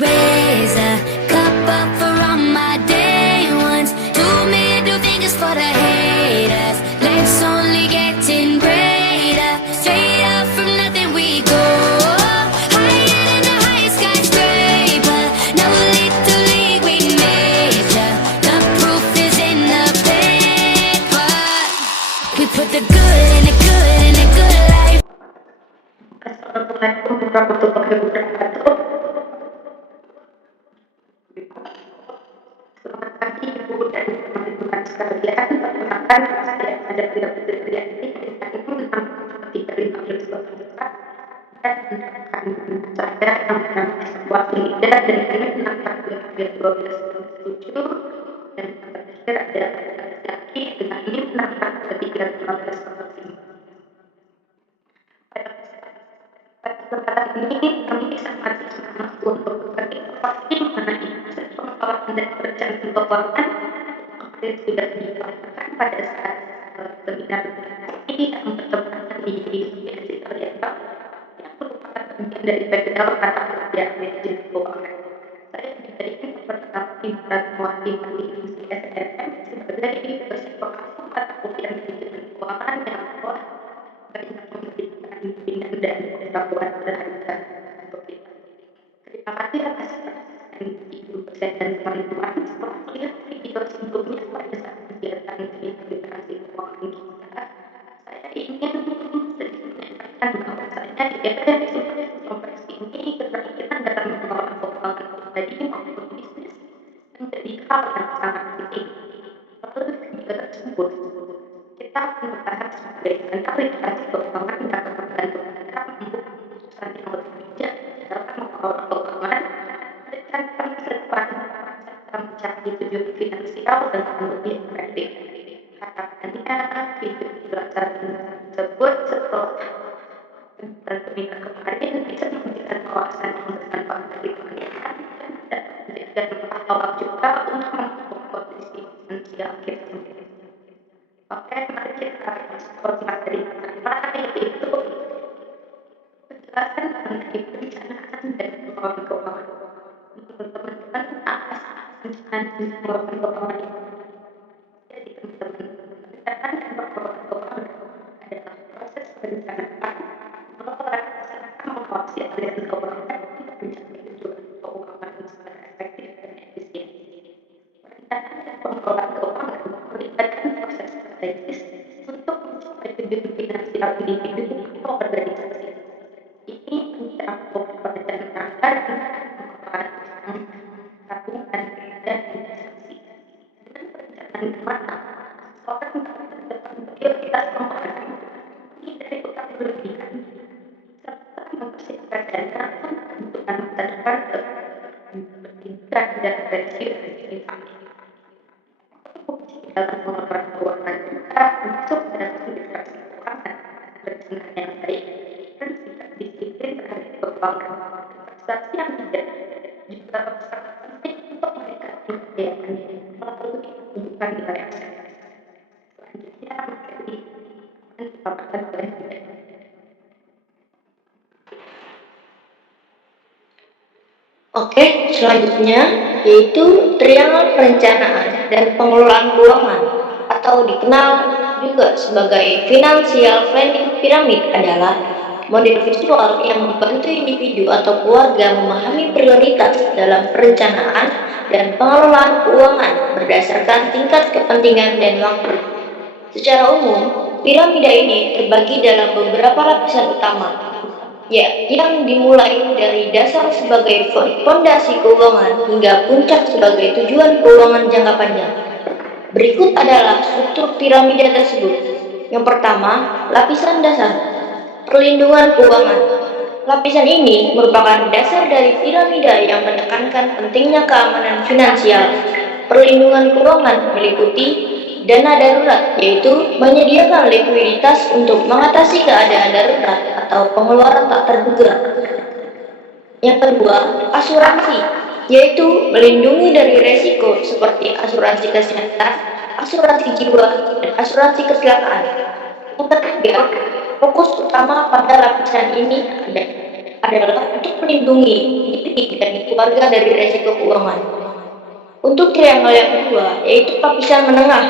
Raise a cup up for all my day ones. Two middle fingers for the haters. Life's only getting greater. Straight up from nothing we go. Higher than the highest skyscraper. No little league we major. The proof is in the paper. We put the good in the good in the good life. Assalamualaikum warahmatullahi wabarakatuh. Selamat pagi Ibu dan teman-teman sekalian. Perkenalkan saya ada Putri Triyanti dari NU 6315 dan rekan saya yang bernama Wakil Lidah dari NU 6312 dan terakhir ada Zaki dengan NU 6315. Kesempatan ini kami sangat semangat untuk berbagi informasi mengenai proses pengelolaan dan perencanaan keuangan yang sudah dilakukan pada saat seminar organisasi yang bertepatan di Sulawesi Oriental yang merupakan bagian dari PDL atau Kerja Manajemen Keuangan. Saya diberikan kepada Imran Muati Divisi SNM sebagai dosen vokasi mata kuliah Manajemen Keuangan yang telah banyak memberikan bimbingan dan pengetahuan berharga untuk kita. Terima kasih atas perhatian Ibu dosen dan teman-teman. Setelah melihat video sebelumnya pada saat kegiatan literasi keuangan kita, saya ingin sedikit menyampaikan bahwasanya di era yang semakin kompleks ini, keterampilan dalam mengelola keuangan pribadi maupun bisnis menjadi hal yang sangat penting. Melalui video tersebut, kita akan membahas bagaimana literasi keuangan dapat membantu kita membuat keputusan yang lebih bijak dalam mengelola keuangan, merencanakan masa depan, serta mencapai tujuan finansial dengan lebih efektif. Harapannya video penjelasan tersebut setelah seminar kemarin bisa memberikan wawasan yang bermanfaat bagi kalian dan dapat menjadikan langkah awal juga untuk membentuk kondisi finansial kita sendiri. Oke, mari kita masuk ke materi pertama, yaitu penjelasan mengenai perencanaan dan pengelolaan keuangan. Menurut teman-teman, apa sih perencanaan dan pengelolaan keuangan itu? Jadi teman-teman, perencanaan dan pengelolaan keuangan adalah proses perencanaan, mengelola, serta mengawasi aliran keuangan untuk mencapai tujuan keuangan secara efektif dan efisien. Perencanaan dan pengelolaan keuangan melibatkan proses strategis untuk mencapai tujuan finansial individu atau organisasi. Ini mencakup perencanaan anggaran, pengelolaan utang, tabungan, dan investasi. Dengan perencanaan yang matang, seseorang dapat menentukan prioritas pengeluaran, menghindari utang berlebihan, serta mempersiapkan dana untuk kebutuhan masa depan seperti pendidikan dan pensiun misalnya. Kunci dalam pengelolaan keuangan juga masuk dalam literasi keuangan, perencanaan yang baik, dan sikap disiplin terhadap keuangan. Investasi yang bijak juga sangat penting untuk meningkatkan kekayaan melalui pembentukan nilai aset. Selanjutnya, materi yang dipaparkan oleh Bunda. Oke, selanjutnya yaitu triangle perencanaan dan pengelolaan keuangan atau dikenal juga sebagai financial planning pyramid adalah model visual yang membantu individu atau keluarga memahami prioritas dalam perencanaan dan pengelolaan keuangan berdasarkan tingkat kepentingan dan waktu. Secara umum, piramida ini terbagi dalam beberapa lapisan utama, yang dimulai dari dasar sebagai fondasi keuangan hingga puncak sebagai tujuan keuangan jangka panjang. Berikut adalah struktur piramida tersebut. Yang pertama, lapisan dasar, perlindungan keuangan. Lapisan ini merupakan dasar dari piramida yang menekankan pentingnya keamanan finansial. Perlindungan keuangan meliputi dana darurat, yaitu menyediakan likuiditas untuk mengatasi keadaan darurat atau pengeluaran tak terduga. Yang kedua, asuransi, yaitu melindungi dari resiko seperti asuransi kesehatan, asuransi jiwa, dan asuransi kecelakaan. Yang ketiga, fokus utama pada lapisan ini adalah untuk melindungi diri dan keluarga dari resiko keuangan. Untuk triangle yang kedua, yaitu lapisan menengah,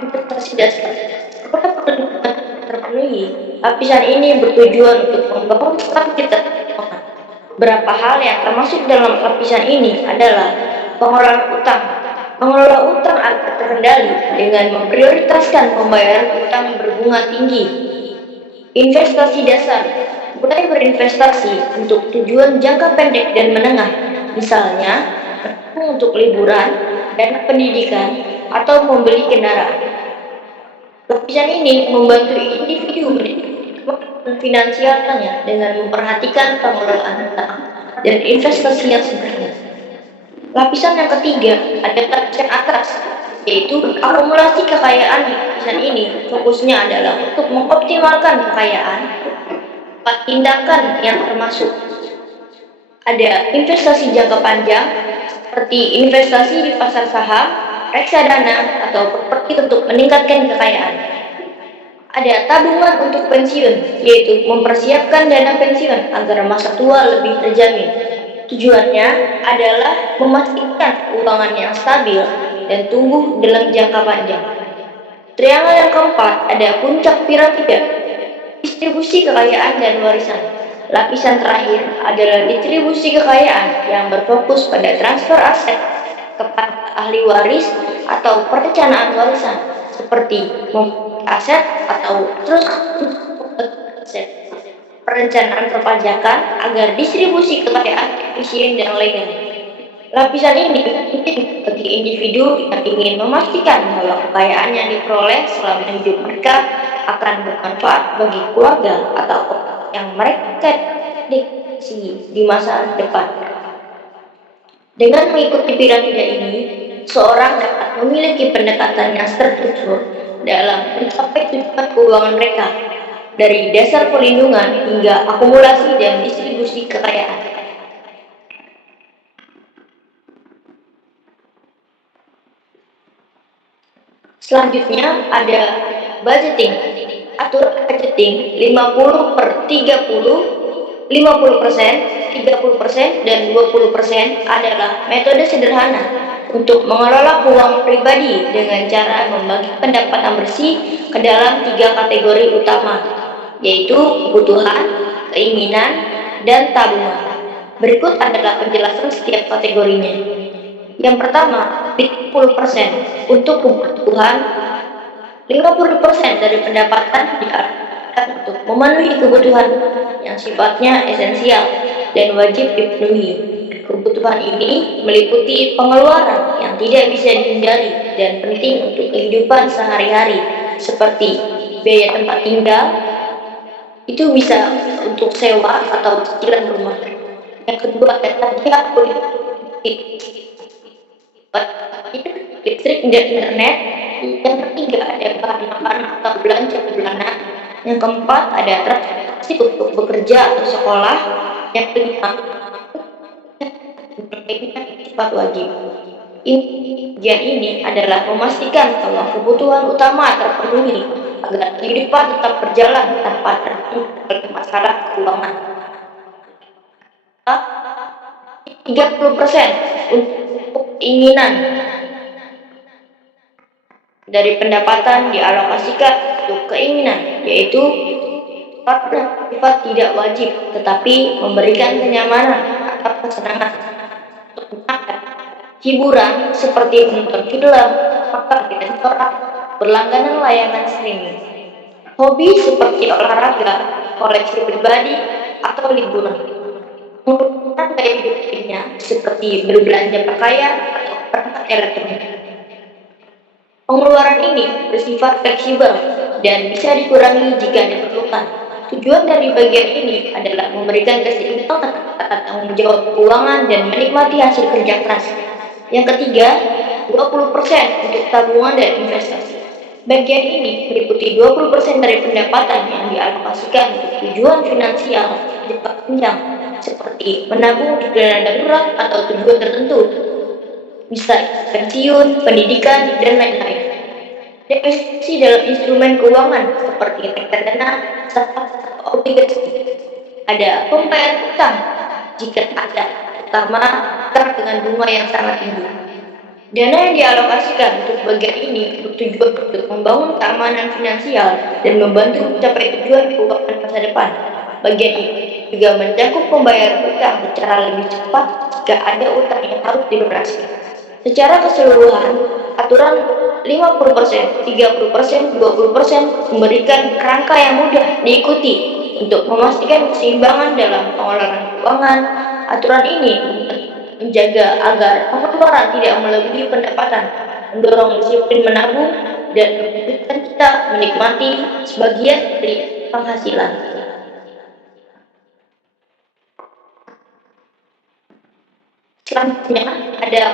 investasi dasar. Setelah perlindungan terpenuhi, lapisan ini bertujuan untuk membangun stabilitas keuangan. Beberapa hal yang termasuk dalam lapisan ini adalah pengelolaan utang. Mengelola utang agar terkendali dengan memprioritaskan pembayaran utang berbunga tinggi. Investasi dasar, mulai berinvestasi untuk tujuan jangka pendek dan menengah, misalnya untuk liburan, dana pendidikan, atau membeli kendaraan. Lapisan ini membantu individu menikmati finansialnya dengan memperhatikan pengelolaan utang dan investasi yang sederhana. Lapisan yang ketiga adalah lapisan atas, yaitu akumulasi kekayaan. Di lapisan ini fokusnya adalah untuk mengoptimalkan kekayaan. Empat tindakan yang termasuk ada investasi jangka panjang seperti investasi di pasar saham, reksadana, atau properti untuk meningkatkan kekayaan. Ada tabungan untuk pensiun, yaitu mempersiapkan dana pensiun agar masa tua lebih terjamin. Tujuannya adalah memastikan keuangan yang stabil dan tumbuh dalam jangka panjang. Triangle yang keempat ada puncak piramida, distribusi kekayaan dan warisan. Lapisan terakhir adalah distribusi kekayaan yang berfokus pada transfer aset kepada ahli waris atau perencanaan warisan, seperti aset atau terus aset. Perencanaan perpajakan agar distribusi kekayaan efisien dan legal. Lapisan ini penting bagi individu yang ingin memastikan bahwa kekayaan yang diperoleh selama hidup mereka akan bermanfaat bagi keluarga atau yang mereka di masa depan. Dengan mengikuti piramida ini, seorang dapat memiliki pendekatan yang terstruktur dalam mencapai tujuan keuangan mereka, dari dasar perlindungan hingga akumulasi dan distribusi kekayaan. Selanjutnya ada budgeting. Atur budgeting 50/30, 50%, 30%, dan 20% adalah metode sederhana untuk mengelola keuangan pribadi dengan cara membagi pendapatan bersih ke dalam 3 kategori utama, yaitu kebutuhan, keinginan, dan tabungan. Berikut adalah penjelasan setiap kategorinya. Yang pertama, 50% untuk kebutuhan. 50% dari pendapatan dialokasikan untuk memenuhi kebutuhan yang sifatnya esensial dan wajib dipenuhi. Kebutuhan ini meliputi pengeluaran yang tidak bisa dihindari dan penting untuk kehidupan sehari-hari, seperti biaya tempat tinggal, itu bisa untuk sewa atau cicilan rumah. Yang kedua adalah listrik dan internet. Yang ketiga ada bahan makanan atau belanja bulanan. Yang keempat ada transportasi untuk bekerja atau sekolah. Yang kelima sifat wajib. Ujian ini adalah memastikan bahwa kebutuhan utama terpenuhi agar kehidupan tetap berjalan tanpa terjadi masalah keuangan. 30% untuk keinginan. Dari pendapatan dialokasikan untuk keinginan, yaitu sifat tidak wajib tetapi memberikan kenyamanan atau kesenangan. Hiburan seperti menonton film, makan di restoran, berlangganan layanan streaming. Hobi seperti olahraga, koleksi pribadi, atau liburan. Menggunakan gaya hidupnya seperti berbelanja pakaian atau perangkat elektronik. Pengeluaran ini bersifat fleksibel dan bisa dikurangi jika diperlukan. Tujuan dari bagian ini adalah memberikan keseimbangan antara tanggung jawab keuangan dan menikmati hasil kerja keras. Yang ketiga, 20% untuk tabungan dan investasi. Bagian ini meliputi 20% dari pendapatan yang dialokasikan untuk tujuan finansial jangka panjang, seperti menabung di dana darurat atau tujuan tertentu. bisa pensiun, pendidikan, dan lain-lain. Ada investasi dalam instrumen keuangan seperti reksadana, saham, atau obligasi. Ada pembayaran utang jika ada, terutama utang dengan bunga yang sangat tinggi. Dana yang dialokasikan untuk bagian ini bertujuan untuk membangun keamanan finansial dan membantu mencapai tujuan keuangan masa depan. Bagian ini juga mencakup pembayaran utang secara lebih cepat jika ada utang yang harus dilunasi. Secara keseluruhan, aturan 50%, 30%, 20% memberikan kerangka yang mudah diikuti untuk memastikan keseimbangan dalam pengelolaan keuangan. Aturan ini menjaga agar pengeluaran tidak melebihi pendapatan, mendorong disiplin menabung, dan memungkinkan kita menikmati sebagian dari penghasilan. Selanjutnya ada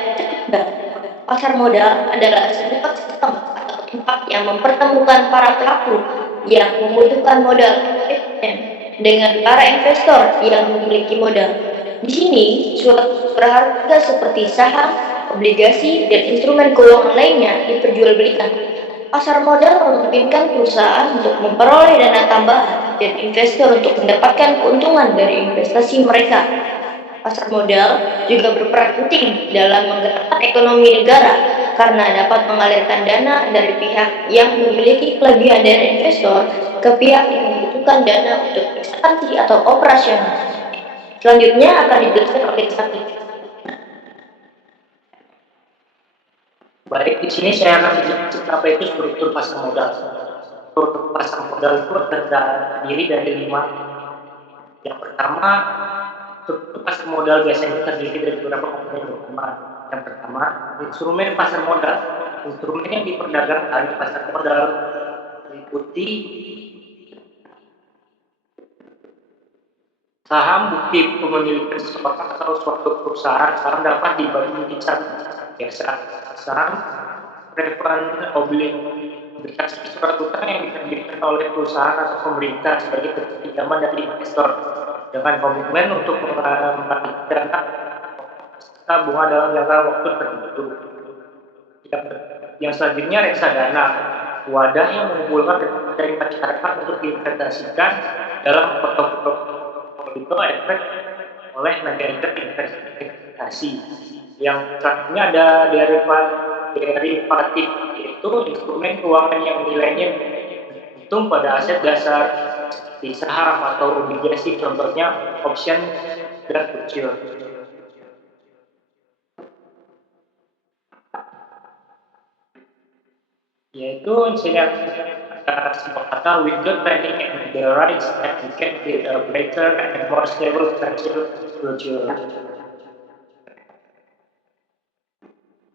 pasar modal adalah sebuah sistem atau tempat yang mempertemukan para pelaku yang membutuhkan modal efisien dengan para investor yang memiliki modal. Di sini, suatu berharga seperti saham, obligasi, dan instrumen keuangan lainnya diperjualbelikan. Pasar modal memungkinkan perusahaan untuk memperoleh dana tambahan dan investor untuk mendapatkan keuntungan dari investasi mereka. Pasar modal juga berperan penting dalam menggerakkan ekonomi negara karena dapat mengalirkan dana dari pihak yang memiliki kelebihan dari investor ke pihak yang membutuhkan dana untuk ekspansi atau operasional. Selanjutnya akan dijelaskan oleh Sakti. Baik, di sini saya akan menjelaskan apa itu struktur pasar modal. Struktur pasar modal itu terdiri dari 5. Yang pertama, struktur pasar modal biasanya terdiri dari beberapa komponen utama. Yang pertama, instrumen pasar modal. Instrumen yang diperdagangkan di pasar modal meliputi saham, bukti kepemilikan seseorang atau suatu perusahaan. Saham dapat dibagi menjadi biasa saham, preferred, obligasi, surat utang yang diterbitkan oleh perusahaan atau pemerintah sebagai bentuk pinjaman dari investor dengan komitmen untuk mengembalikan dana bunga dalam jangka waktu tertentu. Yang selanjutnya reksadana, wadah yang mengumpulkan dana dari masyarakat untuk diinvestasikan dalam portofolio efek oleh manajer investasi. Yang selanjutnya ada derivatif, yaitu instrumen keuangan yang nilainya bergantung pada aset dasar seperti saham atau obligasi, contohnya option dan future. Yaitu misalnya sebuah kata, without planning and the right step you can build a better and more stable financial future.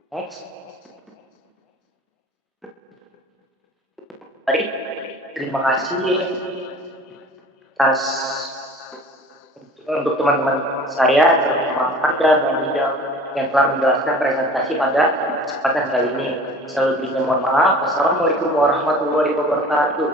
Next. Baik, terima kasih atas untuk teman-teman saya, terutama Anda yang telah menjelaskan presentasi pada kesempatan kali ini. Selebihnya mohon maaf. Wassalamualaikum warahmatullahi wabarakatuh.